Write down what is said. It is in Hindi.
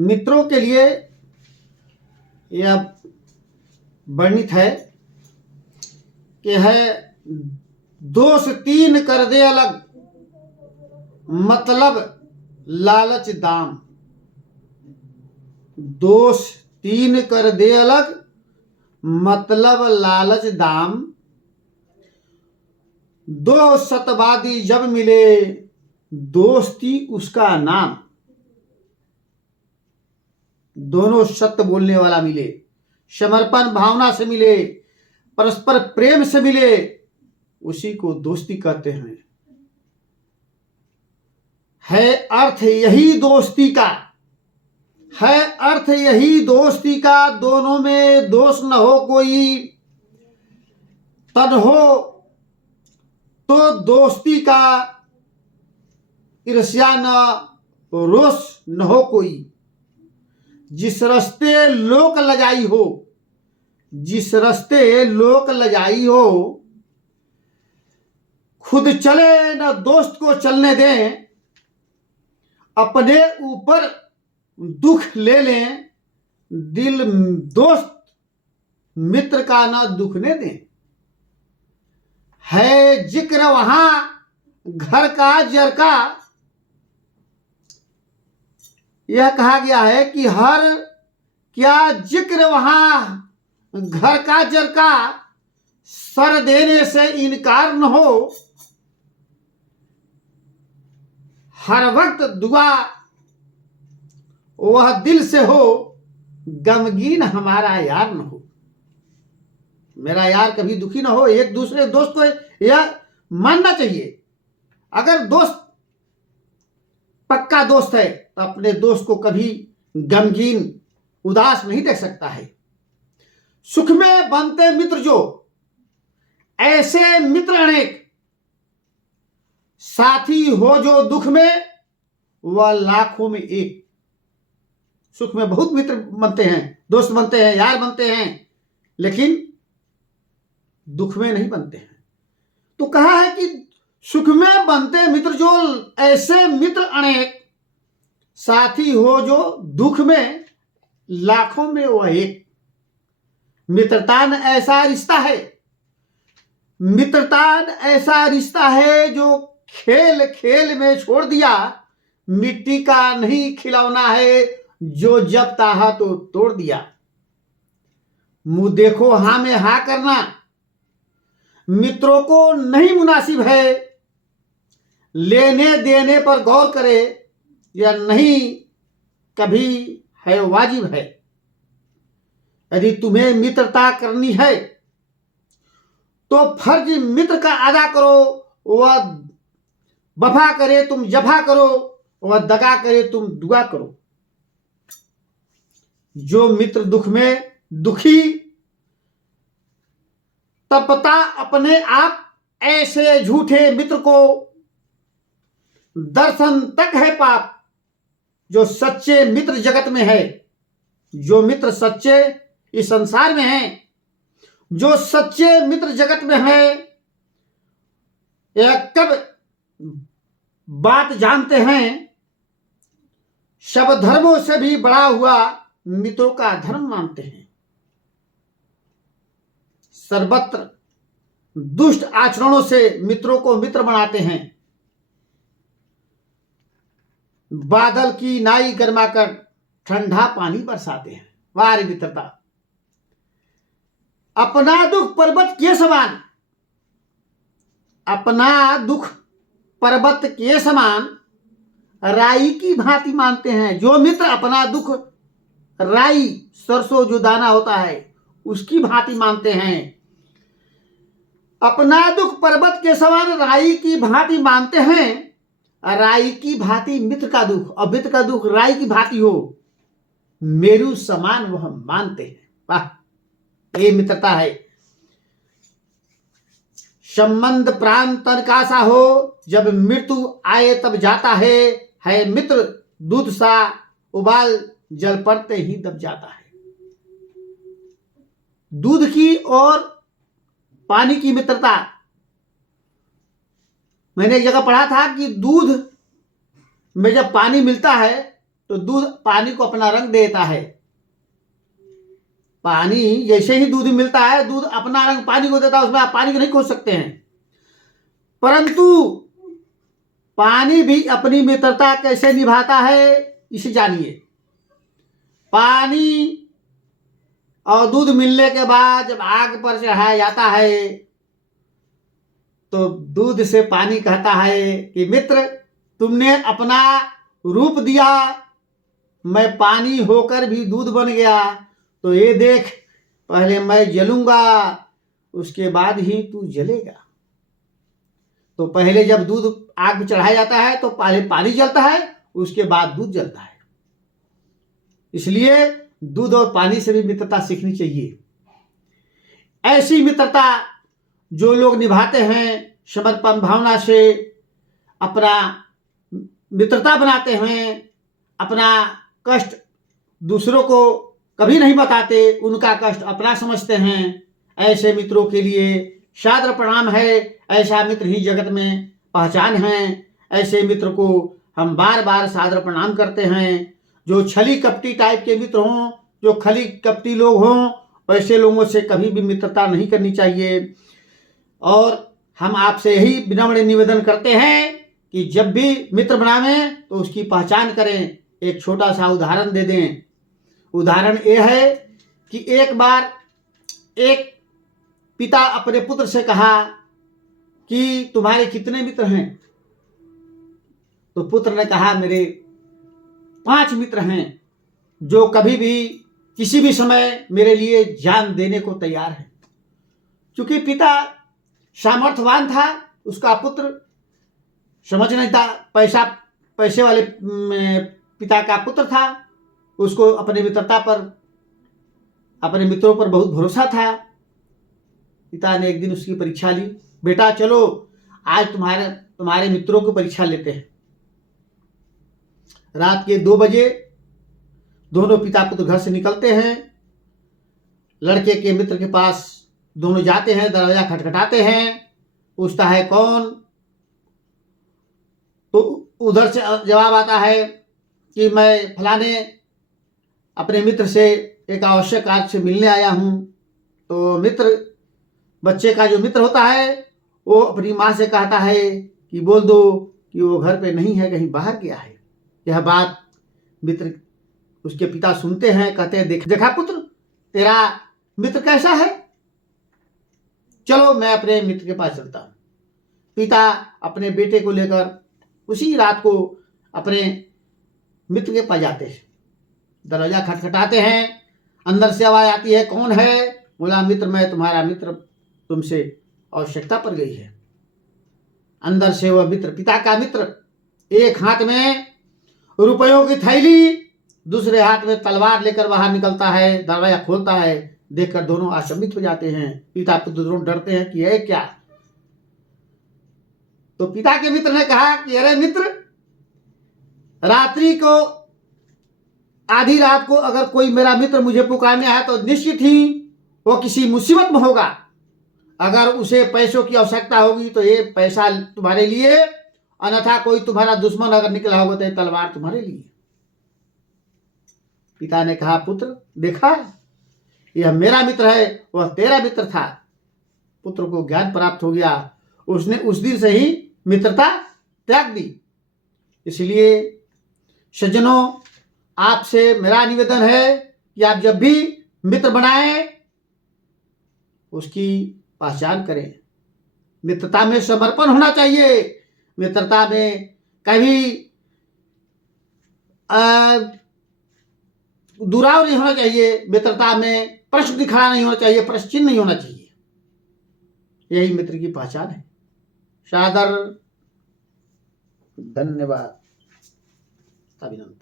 मित्रों के लिए यह वर्णित है कि है दोष तीन कर दे अलग, मतलब लालच दाम। दोष तीन कर दे अलग, मतलब लालच दाम। दो सतवादी जब मिले, दोस्ती उसका नाम। दोनों सत्य बोलने वाला मिले, समर्पण भावना से मिले, परस्पर प्रेम से मिले, उसी को दोस्ती कहते हैं। है अर्थ यही दोस्ती का, है अर्थ यही दोस्ती का। दोनों में दोष न हो कोई, तन हो तो दोस्ती का ईर्ष्या न रोष न हो कोई। जिस रास्ते लोक लजाई हो, जिस रास्ते लोक लजाई हो, खुद चले न दोस्त को चलने दें। अपने ऊपर दुख ले लें, दिल दोस्त मित्र का न दुखने दें। है जिक्र वहां घर का जर का, यह कहा गया है कि हर क्या जिक्र वहां घर का जर का, सर देने से इनकार न हो। हर वक्त दुआ वह दिल से हो, गमगीन हमारा यार न हो। मेरा यार कभी दुखी ना हो। एक दूसरे दोस्त को यह मानना चाहिए। अगर दोस्त पक्का दोस्त है तो अपने दोस्त को कभी गमगीन उदास नहीं देख सकता है। सुख में बनते मित्र जो, ऐसे मित्र अनेक। साथी हो जो दुख में, वह लाखों में एक। सुख में बहुत मित्र बनते हैं, दोस्त बनते हैं, यार बनते हैं, लेकिन दुख में नहीं बनते हैं। तो कहा है कि सुख में बनते मित्र जो, ऐसे मित्र अनेक। साथी हो जो दुख में, लाखों में वह एक। मित्रतान ऐसा रिश्ता है, मित्रतान ऐसा रिश्ता है जो खेल खेल में छोड़ दिया। मिट्टी का नहीं खिलौना है जो जब चाहा तो तोड़ दिया। मुंह देखो हाँ में हाँ करना मित्रों को नहीं मुनासिब है। लेने देने पर गौर करे या नहीं कभी है वाजिब है। यदि तुम्हें मित्रता करनी है तो फर्ज मित्र का अदा करो। वह वफा करे तुम जफा करो, वह दगा करे तुम दुआ करो। जो मित्र दुख में दुखी, तपता अपने आप। ऐसे झूठे मित्र को दर्शन तक है पाप। जो सच्चे मित्र जगत में है, जो मित्र सच्चे इस संसार में हैं, जो सच्चे मित्र जगत में है, यह कब बात जानते हैं। सब धर्मों से भी बड़ा हुआ मित्रों का धर्म मानते हैं। सर्वत्र दुष्ट आचरणों से मित्रों को मित्र बनाते हैं। बादल की नाई गरमाकर ठंडा पानी बरसाते हैं। वाह मित्रता! अपना दुख पर्वत के समान, अपना दुख पर्वत के समान राई की भांति मानते हैं। जो मित्र अपना दुख राई, सरसों जो दाना होता है, उसकी भांति मानते हैं। अपना दुख पर्वत के समान राई की भांति मानते हैं। राई की भांति मित्र का दुख, और मित्र का दुख राई की भांति हो, मेरू समान वह मानते हैं। वाह, ये मित्रता है। संबंध प्राण तन का सा हो, जब मृत्यु आए तब जाता है मित्र दूध सा, उबाल जल पड़ते ही दब जाता है। दूध की और पानी की मित्रता। मैंने एक जगह पढ़ा था कि दूध में जब पानी मिलता है तो दूध पानी को अपना रंग देता है। पानी जैसे ही दूध मिलता है, दूध अपना रंग पानी को देता है, उसमें आप पानी को नहीं खोज सकते हैं। परंतु पानी भी अपनी मित्रता कैसे निभाता है, इसे जानिए। पानी और दूध मिलने के बाद जब आग पर चढ़ाया जाता है, तो दूध से पानी कहता है कि मित्र, तुमने अपना रूप दिया, मैं पानी होकर भी दूध बन गया, तो ये देख, पहले मैं जलूंगा, उसके बाद ही तू जलेगा। तो पहले जब दूध आग में चढ़ाया जाता है तो पहले पानी जलता है, उसके बाद दूध जलता है। इसलिए दूध और पानी से भी मित्रता सीखनी चाहिए। ऐसी मित्रता जो लोग निभाते हैं, समर्पण भावना से अपना मित्रता बनाते हैं, अपना कष्ट दूसरों को कभी नहीं बताते, उनका कष्ट अपना समझते हैं, ऐसे मित्रों के लिए सादर प्रणाम है। ऐसा मित्र ही जगत में पहचान है। ऐसे मित्र को हम बार बार सादर प्रणाम करते हैं। जो छली कपटी टाइप के मित्र हों, जो खली कपटी लोग हों, वैसे लोगों से कभी भी मित्रता नहीं करनी चाहिए। और हम आपसे यही विनम्र निवेदन करते हैं कि जब भी मित्र बनावें तो उसकी पहचान करें। एक छोटा सा उदाहरण दे दें। उदाहरण यह है कि एक बार एक पिता अपने पुत्र से कहा कि तुम्हारे कितने मित्र हैं? तो पुत्र ने कहा, मेरे 5 मित्र हैं, जो कभी भी किसी भी समय मेरे लिए जान देने को तैयार है। क्योंकि पिता सामर्थ्यवान था, उसका पुत्र समझ नहीं था, पैसे वाले पिता का पुत्र था, उसको अपने मित्रता पर, अपने मित्रों पर बहुत भरोसा था। पिता ने एक दिन उसकी परीक्षा ली। बेटा चलो, आज तुम्हारे मित्रों की परीक्षा लेते हैं। रात के 2 बजे दोनों पिता पुत्र घर से निकलते हैं। लड़के के मित्र के पास दोनों जाते हैं, दरवाजा खटखटाते हैं, पूछता है कौन? तो उधर से जवाब आता है कि मैं फलाने अपने मित्र से एक आवश्यक कार्य से मिलने आया हूं। तो मित्र, बच्चे का जो मित्र होता है, वो अपनी माँ से कहता है कि बोल दो कि वो घर पे नहीं है, कहीं बाहर गया है। यह बात मित्र, उसके पिता सुनते हैं। कहते हैं, देखा पुत्र, तेरा मित्र कैसा है, चलो मैं अपने मित्र के पास चलता हूं। पिता अपने बेटे को लेकर उसी रात को अपने मित्र के पास जाते हैं। दरवाजा खटखटाते हैं, अंदर से आवाज आती है, कौन है? बोला, मित्र, मैं तुम्हारा मित्र, तुमसे आवश्यकता पड़ गई है। अंदर से वह मित्र, पिता का मित्र, एक हाथ में रुपयों की थैली, दूसरे हाथ में तलवार लेकर बाहर निकलता है। दरवाजा खोलता है, देखकर दोनों अचंभित हो जाते हैं। पिता पुत्र दोनों डरते हैं कि यह क्या? तो पिता के मित्र ने कहा कि अरे मित्र, रात्रि को, आधी रात को अगर कोई मेरा मित्र मुझे पुकारने आया तो निश्चित ही वो किसी मुसीबत में होगा। अगर उसे पैसों की आवश्यकता होगी तो ये पैसा तुम्हारे लिए, अन्यथा कोई तुम्हारा दुश्मन अगर निकला होगा तो ये तलवार तुम्हारे लिए। पिता ने कहा, पुत्र देखा, यह मेरा मित्र है, वह तेरा मित्र था। पुत्र को ज्ञान प्राप्त हो गया। उसने उस दिन से ही मित्रता त्याग दी। इसलिए सज्जनों, आपसे मेरा निवेदन है कि आप जब भी मित्र बनाएं, उसकी पहचान करें। मित्रता में समर्पण होना चाहिए। मित्रता में कभी दुराव नहीं होना चाहिए। मित्रता में प्रश्न खड़ा नहीं होना चाहिए, प्रश्न चिन्ह नहीं होना चाहिए। यही मित्र की पहचान है। सादर धन्यवाद। अभिनंदन।